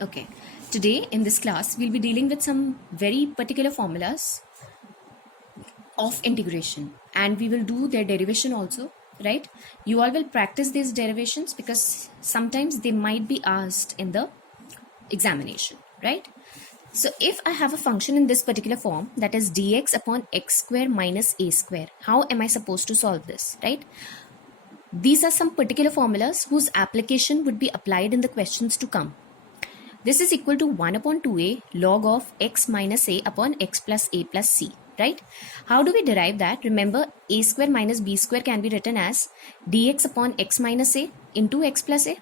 Okay, today in this class we'll be dealing with some very particular formulas of integration, and we will do their derivation also, right? You all will practice these derivations because sometimes they might be asked in the examination, right? So if I have a function in this particular form, that is dx upon x square minus a square, how am I supposed to solve this, right? These are some particular formulas whose application would be applied in the questions to come. This is equal to 1 upon 2a log of x minus a upon x plus a plus c, right? How do we derive that? Remember, a square minus b square can be written as dx upon x minus a into x plus a,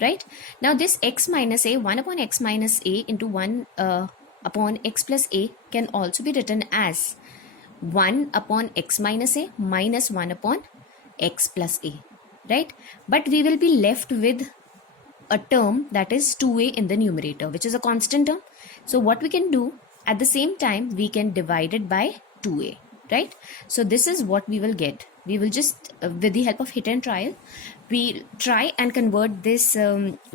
right? Now this x minus a, 1 upon x minus a into 1 upon x plus a can also be written as 1 upon x minus a minus 1 upon x plus a, right? But we will be left with a term that is 2a in the numerator, which is a constant term. So what we can do at the same time, we can divide it by 2a, right? So this is what we will get. We will just, with the help of hit and trial, we'll try and convert this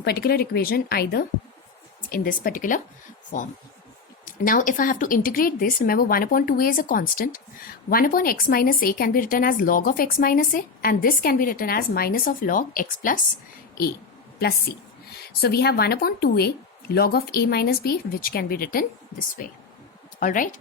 particular equation either in this particular form. Now, if I have to integrate this, remember 1 upon 2a is a constant. 1 upon x minus a can be written as log of x minus a, and this can be written as minus of log x plus a plus c. So we have 1 upon 2a log of a minus b, which can be written this way. Alright.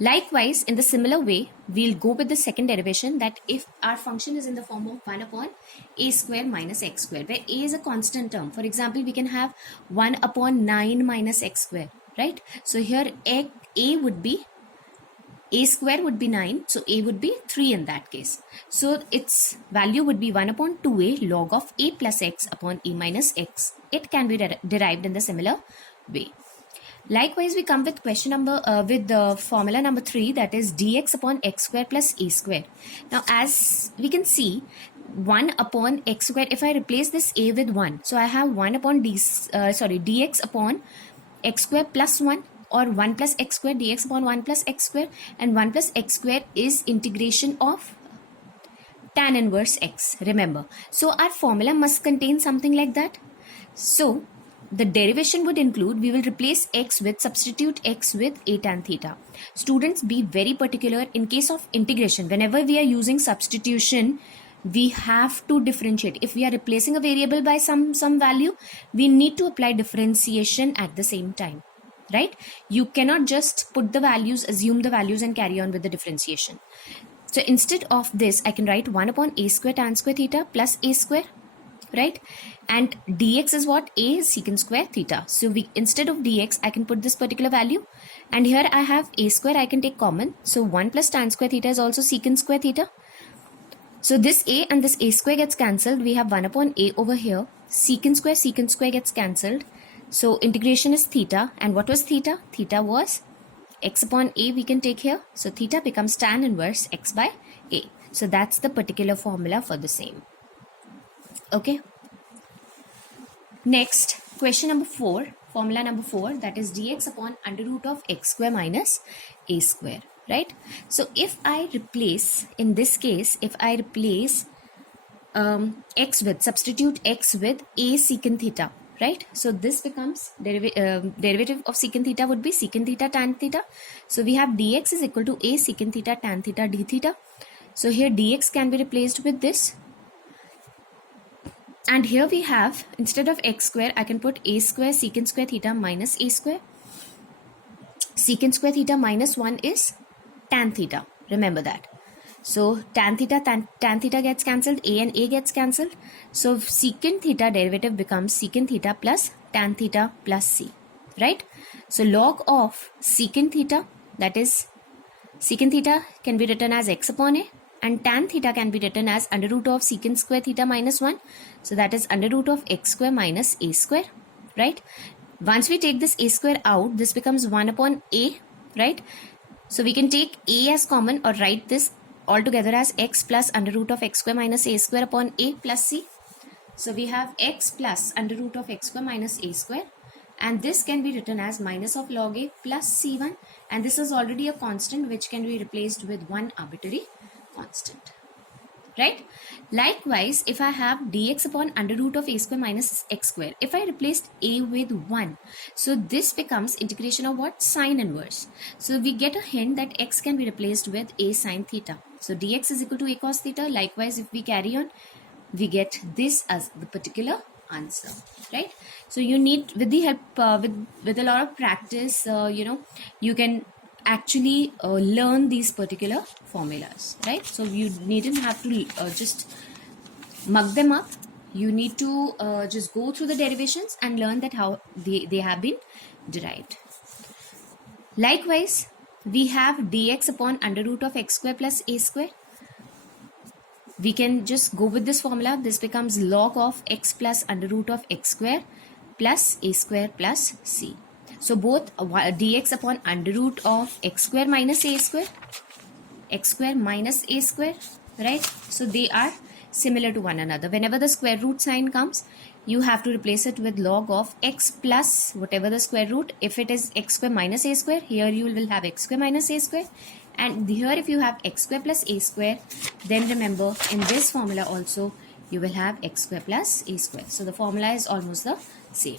Likewise, in the similar way, we'll go with the second derivation, that if our function is in the form of 1 upon a square minus x square, where a is a constant term. For example, we can have 1 upon 9 minus x square, right? So here a would be, a square would be 9, so a would be 3 in that case. So its value would be 1 upon 2a log of a plus x upon a minus x. It can be derived in the similar way. Likewise, we come with question number with the formula number 3, that is dx upon x square plus a square. Now, as we can see, 1 upon x square, if I replace this a with 1, so I have 1 upon dx upon x square plus 1, or 1 plus x square dx upon 1 plus x square, and 1 plus x square is integration of tan inverse x, remember. So our formula must contain something like that. So the derivation would include, we will replace x with, substitute x with a tan theta. Students, be very particular in case of integration. Whenever we are using substitution, we have to differentiate. If we are replacing a variable by some value, we need to apply differentiation at the same time, right? You cannot just put the values, assume the values and carry on with the differentiation. So instead of this, I can write 1 upon a square tan square theta plus a square, right? And dx is what? A is secant square theta. So we, instead of dx, I can put this particular value, and here I have a square, I can take common. So 1 plus tan square theta is also secant square theta. So this a and this a square gets cancelled. We have 1 upon a over here. Secant square gets cancelled. So integration is theta. And what was theta? Theta was x upon a, we can take here. So theta becomes tan inverse x by a. So that's the particular formula for the same. Okay. Next, question number 4, formula number 4, that is dx upon under root of x square minus a square, right? So if I replace, in this case, if I replace x with, substitute x with a secant theta, right? So this becomes derivative of secant theta would be secant theta tan theta. So we have dx is equal to a secant theta tan theta d theta. So here dx can be replaced with this. And here we have, instead of x square, I can put a square secant square theta minus a square. Secant square theta minus 1 is tan theta. Remember that. So tan theta gets cancelled, a and a gets cancelled. So secant theta derivative becomes secant theta plus tan theta plus c, right? So log of secant theta, that is secant theta can be written as x upon a, and tan theta can be written as under root of secant square theta minus 1. So that is under root of x square minus a square, right? Once we take this a square out, this becomes 1 upon a, right? So we can take a as common or write this all together as x plus under root of x square minus a square upon a plus c. So we have x plus under root of x square minus a square, and this can be written as minus of log a plus c1, and this is already a constant which can be replaced with one arbitrary constant. right? Likewise, if I have dx upon under root of a square minus x square, if I replaced a with 1, so this becomes integration of what? Sine inverse. So we get a hint that x can be replaced with a sine theta. So dx is equal to a cos theta. Likewise, if we carry on, we get this as the particular answer, right? So you need, with the help with a lot of practice, you can actually learn these particular formulas, right? So you needn't have to just mug them up. You need to just go through the derivations and learn that how they have been derived. Likewise, we have dx upon under root of x square plus a square. We can just go with this formula. This becomes log of x plus under root of x square plus a square plus c. So both dx upon under root of x square minus a square, x square minus a square, right? So they are similar to one another. Whenever the square root sign comes, you have to replace it with log of x plus whatever the square root. If it is x square minus a square, here you will have x square minus a square. And here if you have x square plus a square, then remember in this formula also you will have x square plus a square. So the formula is almost the same.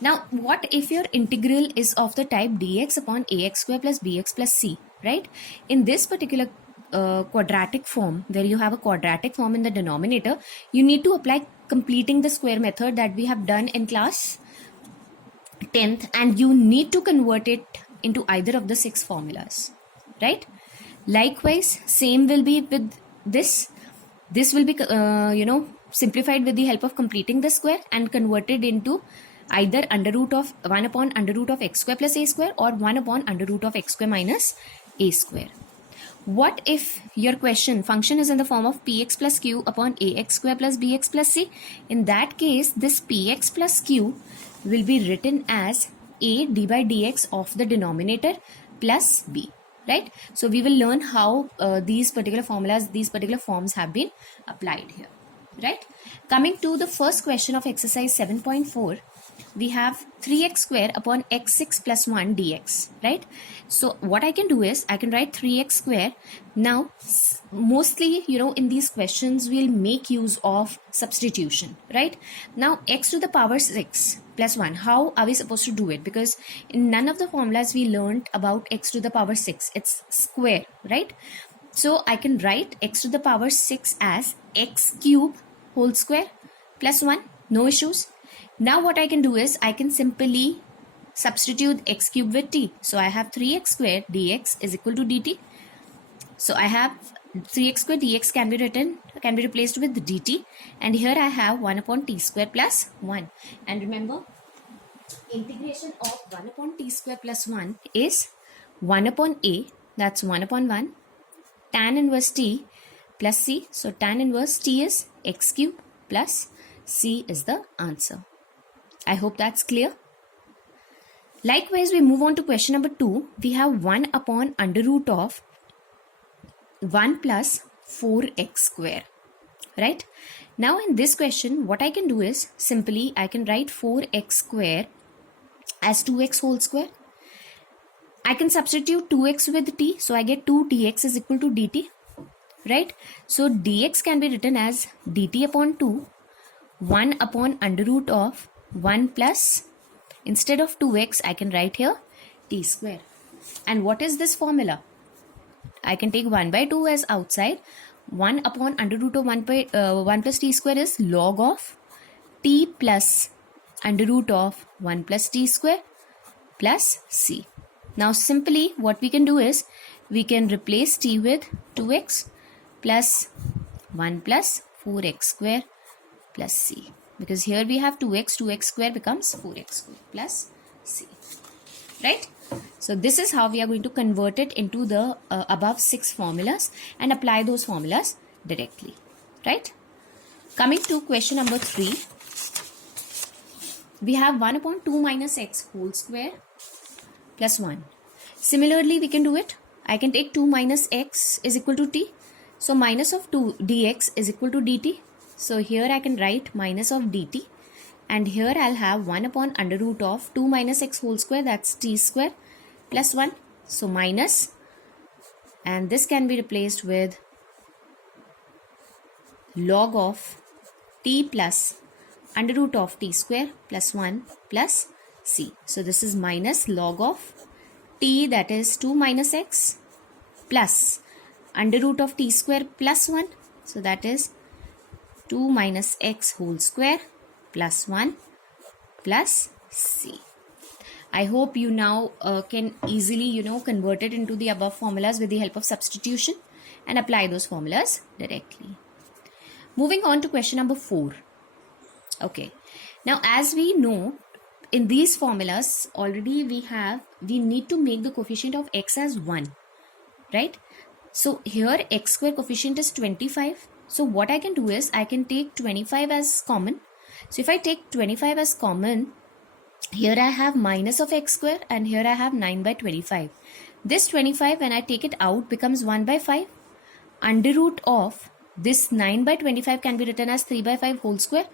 Now what if your integral is of the type dx upon ax square plus bx plus c, right? In this particular quadratic form, where you have a quadratic form in the denominator, you need to apply completing the square method that we have done in class 10th, and you need to convert it into either of the 6 formulas, right? Likewise, same will be with this. This will be simplified with the help of completing the square and converted into either under root of 1 upon under root of x square plus a square or 1 upon under root of x square minus a square. What if your function is in the form of px plus q upon ax square plus bx plus c? In that case, this px plus q will be written as a d by dx of the denominator plus b, right? So we will learn how these particular forms have been applied here, right? Coming to the first question of exercise 7.4, we have 3x square upon x6 plus 1 dx, right? So what I can do is I can write 3x square. Now mostly in these questions we'll make use of substitution, right? Now x to the power 6 plus 1, how are we supposed to do it? Because in none of the formulas we learned about x to the power 6, it's square, right? So I can write x to the power 6 as x cube whole square plus 1, no issues. Now what I can do is I can simply substitute x cube with t. So I have 3x square dx is equal to dt. So I have 3x square dx can be replaced with dt, and here I have 1 upon t square plus 1. And remember, integration of 1 upon t square plus 1 is 1 upon a, that's 1 upon 1, tan inverse t plus c. So tan inverse t is x cube plus c is the answer. I hope that's clear. Likewise, we move on to question number 2. We have 1 upon under root of 1 plus 4x square, right? Now in this question, what I can do is simply I can write 4x square as 2x whole square. I can substitute 2x with t, so I get 2 dx is equal to dt, right? So dx can be written as dt upon 2, 1 upon under root of 1 plus, instead of 2x I can write here t square. And what is this formula? I can take 1 by 2 as outside. 1 upon under root of 1 plus t square is log of t plus under root of 1 plus t square plus c. Now simply what we can do is we can replace t with 2x plus 1 plus 4x square plus c. Because here we have 2x square becomes 4x square plus c, right? So this is how we are going to convert it into the above 6 formulas and apply those formulas directly, right? Coming to question number 3, we have 1 upon 2 minus x whole square plus 1. Similarly, we can do it. I can take 2 minus x is equal to t. So minus of 2 dx is equal to dt. So here I can write minus of dt, and here I'll have 1 upon under root of 2 minus x whole square, that's t square plus 1. So minus, and this can be replaced with log of t plus under root of t square plus 1 plus c. So this is minus log of t, that is 2 minus x, plus under root of t square plus 1. So that is 2 minus x whole square plus 1 plus c. I hope you now can easily, convert it into the above formulas with the help of substitution and apply those formulas directly. Moving on to question number 4. Okay. Now, as we know, in these formulas already we need to make the coefficient of x as 1, right? So here x square coefficient is 25. So what I can do is I can take 25 as common. So if I take 25 as common, here I have minus of x square and here I have 9 by 25. This 25, when I take it out, becomes 1 by 5. Under root of this 9 by 25 can be written as 3 by 5 whole square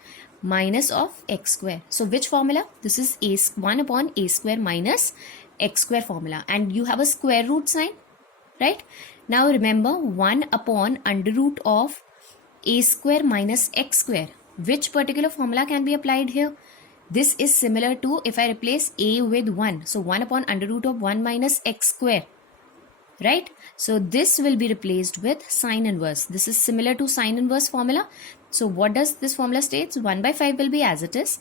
minus of x square. So which formula? This is 1 upon a square minus x square formula. And you have a square root sign, right? Now remember, 1 upon under root of a square minus x square. Which particular formula can be applied here? This is similar to if I replace a with 1. So 1 upon under root of 1 minus x square, right? So this will be replaced with sine inverse. This is similar to sine inverse formula. So what does this formula states? 1 by 5 will be as it is.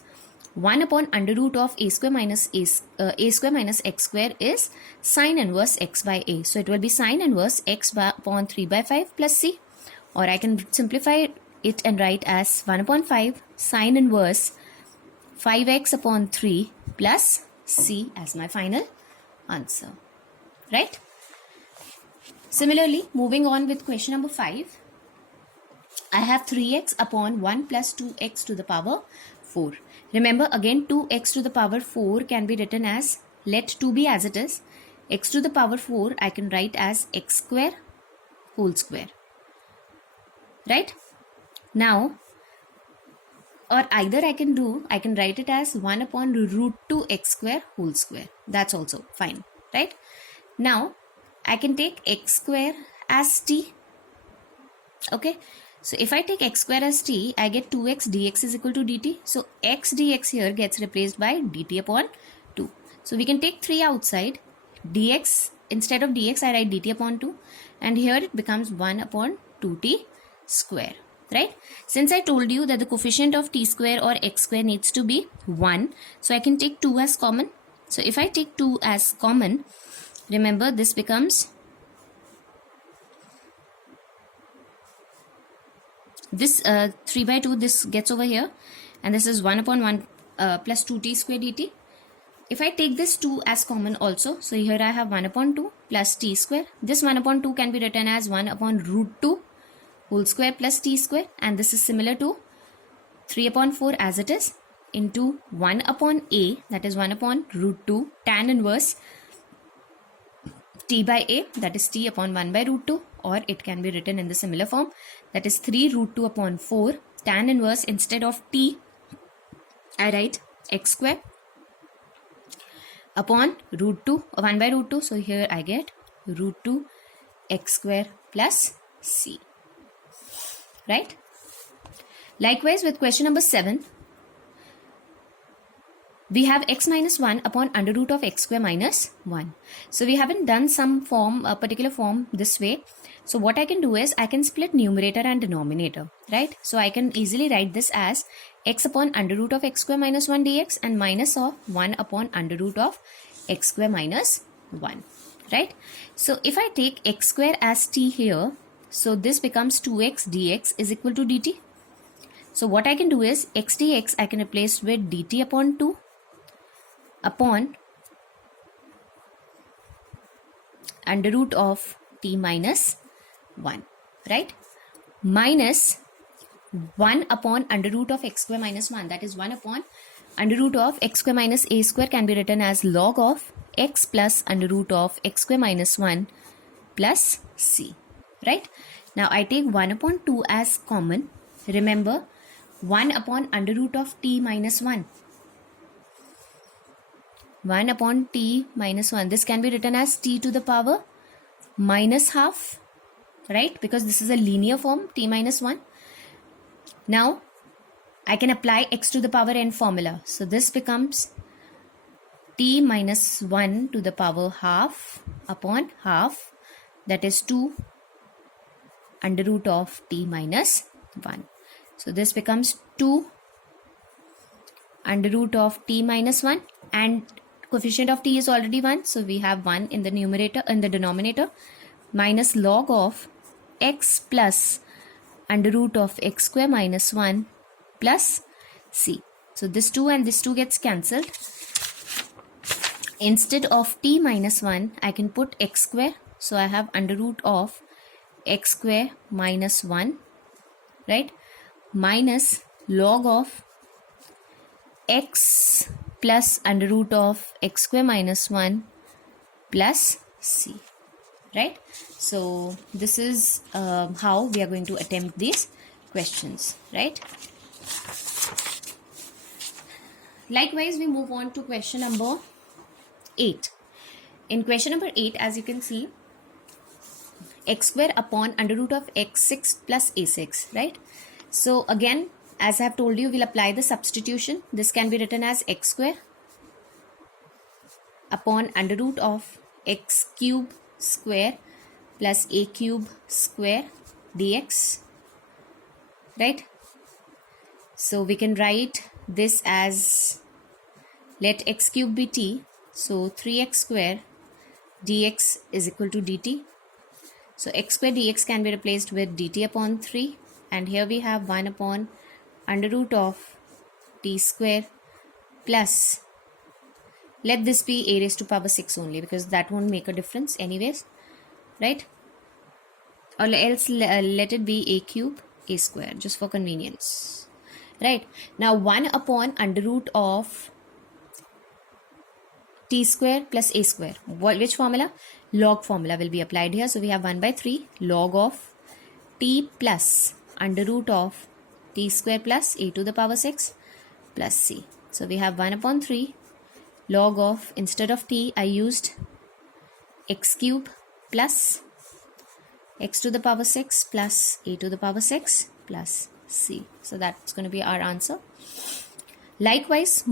1 upon under root of a square minus a square minus x square is sine inverse x by a. So it will be sine inverse x upon 3 by 5 plus c. Or I can simplify it and write as 1 upon 5 sine inverse 5x upon 3 plus c as my final answer, right? Similarly, moving on with question number 5, I have 3x upon 1 plus 2x to the power 4. Remember, again 2x to the power 4 can be written as, let 2 be as it is, x to the power 4 I can write as x square whole square, right? Now, or either I can write it as 1 upon root 2 x square whole square. That's also fine, right? Now, I can take x square as t. Okay. So, if I take x square as t, I get 2x dx is equal to dt. So, x dx here gets replaced by dt upon 2. So, we can take 3 outside. Dx, instead of dx, I write dt upon 2. And here it becomes 1 upon 2t square. Right? Since I told you that the coefficient of t square or x square needs to be 1, so I can take 2 as common. So if I take 2 as common, remember this becomes this 3 by 2, this gets over here, and this is 1 upon 1 plus 2t square dt. If I take this 2 as common also, so here I have 1 upon 2 plus t square. This 1 upon 2 can be written as 1 upon root 2 whole square plus t square, and this is similar to 3 upon 4 as it is into 1 upon a, that is 1 upon root 2 tan inverse t by a, that is t upon 1 by root 2, or it can be written in the similar form, that is 3 root 2 upon 4 tan inverse, instead of t I write x square upon root 2 or 1 by root 2. So here I get root 2 x square plus c. Right? Likewise, with question number 7, we have x minus 1 upon under root of x square minus 1. So we haven't done some form, a particular form this way. So what I can do is I can split numerator and denominator, right? So I can easily write this as x upon under root of x square minus 1 dx and minus of 1 upon under root of x square minus 1, right? So if I take x square as t here, so this becomes 2x dx is equal to dt. So what I can do is x dx I can replace with dt upon 2 upon under root of t minus 1, right? Minus 1 upon under root of x square minus 1, that is 1 upon under root of x square minus a square can be written as log of x plus under root of x square minus 1 plus c. Right? Now I take 1 upon 2 as common. Remember, 1 upon under root of t minus 1. 1 upon t minus 1. This can be written as t to the power minus half. Right? Because this is a linear form, t minus 1. Now I can apply x to the power n formula. So this becomes t minus 1 to the power half upon half, that is 2 under root of t minus 1. So this becomes 2 under root of t minus 1, and coefficient of t is already 1, so we have 1 in the numerator, in the denominator, minus log of x plus under root of x square minus 1 plus c. So this 2 and this 2 gets cancelled. Instead of t minus 1, I can put x square. So I have under root of x square minus 1, right, minus log of x plus under root of x square minus 1 plus c, right? So this is how we are going to attempt these questions, right? Likewise, we move on to question number 8. In question number 8, as you can see, x square upon under root of x6 plus a6, right? So again, as I have told you, we'll apply the substitution. This can be written as x square upon under root of x cube square plus a cube square dx, right? So we can write this as, let x cube be t, so 3x square dx is equal to dt. So x square dx can be replaced with dt upon 3, and here we have 1 upon under root of t square plus, let this be a raised to power 6 only, because that won't make a difference anyways, right? Or else let it be a cube a square, just for convenience, right? Now 1 upon under root of t square plus a square, which formula? Log formula will be applied here. So we have 1 by 3 log of t plus under root of t square plus a to the power 6 plus c. So we have 1 upon 3 log of, instead of t I used x cube plus x to the power 6 plus a to the power 6 plus c. So that's going to be our answer. Likewise,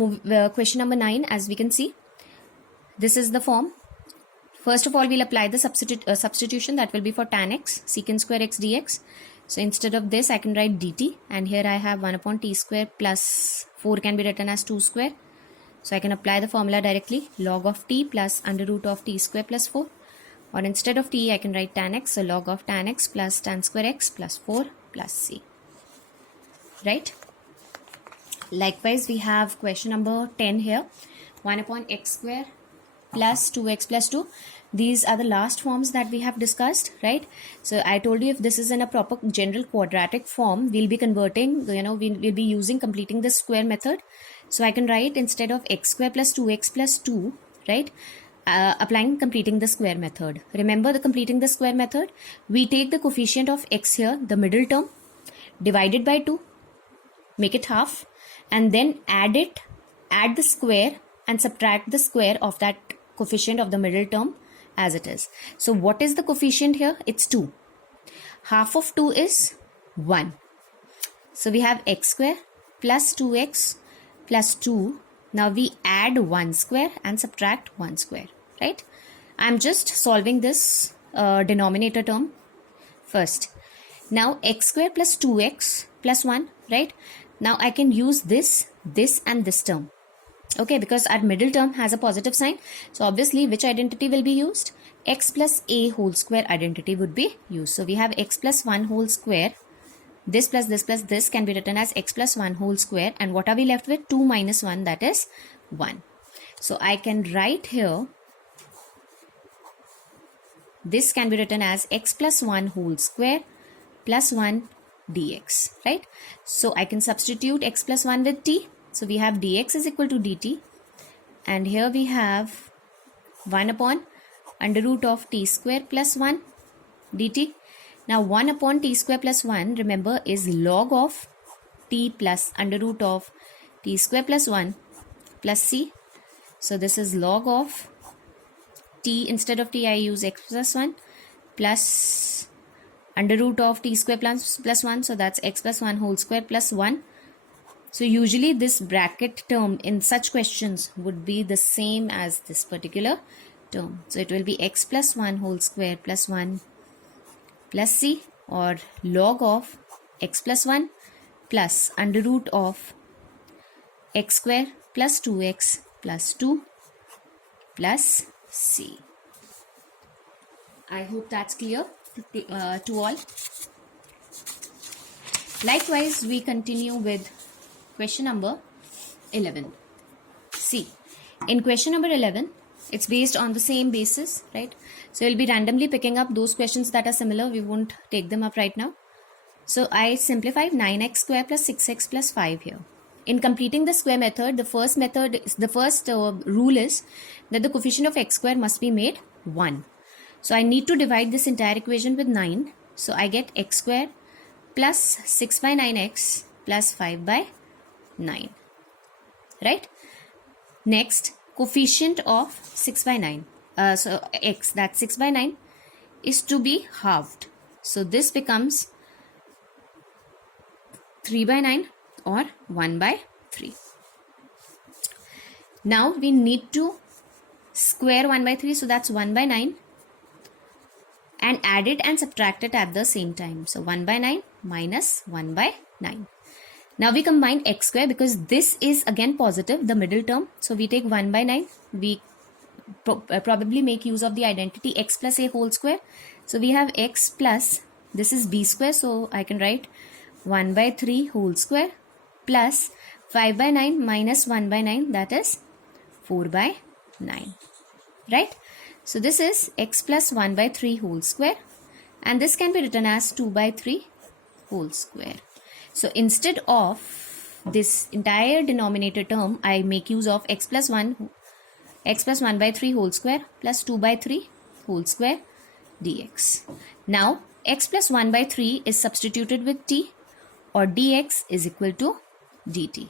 question number 9, as we can see, this is the form. First of all, we'll apply the substitution, that will be for tan x, secant square x dx. So instead of this, I can write dt, and here I have 1 upon t square plus 4 can be written as 2 square. So I can apply the formula directly, log of t plus under root of t square plus 4. Or instead of t, I can write tan x, so log of tan x plus tan square x plus 4 plus c, right? Likewise, we have question number 10 here, 1 upon x square plus 2x plus 2. These are the last forms that we have discussed, right? So I told you, if this is in a proper general quadratic form, we'll be converting, we'll be using completing the square method. So I can write, instead of x square plus 2x plus 2, right, applying completing the square method. Remember the completing the square method, we take the coefficient of x here, the middle term, divided by 2, make it half, and then add the square and subtract the square of that coefficient of the middle term as it is. So what is the coefficient here? It's 2. Half of 2 is 1. So we have x square plus 2x plus 2. Now we add 1 square and subtract 1 square, right? I'm just solving this denominator term first. Now x square plus 2x plus 1, right? Now I can use this and this term. Okay, because our middle term has a positive sign. So obviously, which identity will be used? X plus a whole square identity would be used. So we have x plus 1 whole square. This plus this plus this can be written as x plus 1 whole square. And what are we left with? 2 minus 1, that is 1. So I can write here, this can be written as x plus 1 whole square plus 1 dx, right? So I can substitute x plus 1 with t. So we have dx is equal to dt, and here we have 1 upon under root of t square plus 1 dt. Now 1 upon t square plus 1, remember, is log of t plus under root of t square plus 1 plus c. So this is log of t, instead of t I use x plus 1 plus under root of t square plus 1, so that's x plus 1 whole square plus 1. So usually this bracket term in such questions would be the same as this particular term. So it will be x plus 1 whole square plus 1 plus c, or log of x plus 1 plus under root of x square plus 2x plus 2 plus c. I hope that's clear to all. Likewise, we continue with question number 11. See, in question number 11, it's based on the same basis, right? So we'll be randomly picking up those questions that are similar. We won't take them up right now. So I simplified 9x square plus 6x plus 5 here. In completing the square method, the first rule is that the coefficient of x square must be made 1. So I need to divide this entire equation with 9. So I get x square plus 6 by 9x plus 5 by 9. Right? Next, coefficient of 6 by 9. So x, that's 6 by 9, is to be halved. So this becomes 3 by 9 or 1 by 3. Now we need to square 1 by 3, so that's 1 by 9, and add it and subtract it at the same time. So 1 by 9 minus 1 by 9. Now we combine x square because this is again positive, the middle term. So we take 1 by 9. We probably make use of the identity x plus a whole square. So we have x plus, this is b square. So I can write 1 by 3 whole square plus 5 by 9 minus 1 by 9, that is 4 by 9. Right? So this is x plus 1 by 3 whole square, and this can be written as 2 by 3 whole square. So instead of this entire denominator term, I make use of x plus 1 by 3 whole square plus 2 by 3 whole square dx. Now x plus 1 by 3 is substituted with t, or dx is equal to dt.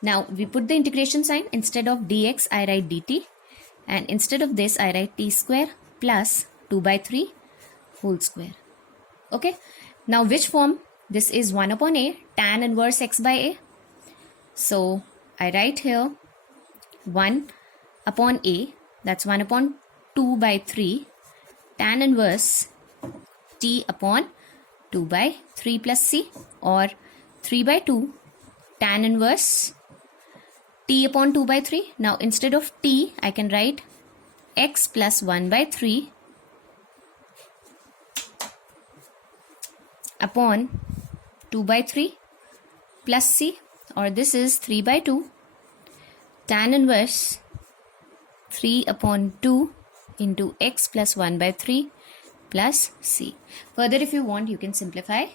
Now we put the integration sign. Instead of dx, I write dt, and instead of this, I write t square plus 2 by 3 whole square. Okay. Now which form? This is 1 upon a tan inverse x by a. So I write here 1 upon a, that's 1 upon 2 by 3 tan inverse t upon 2 by 3 plus c, or 3 by 2 tan inverse t upon 2 by 3. Now instead of t, I can write x plus 1 by 3 upon 2 by 3 plus c, or this is 3 by 2 tan inverse 3 upon 2 into x plus 1 by 3 plus c. Further, if you want, you can simplify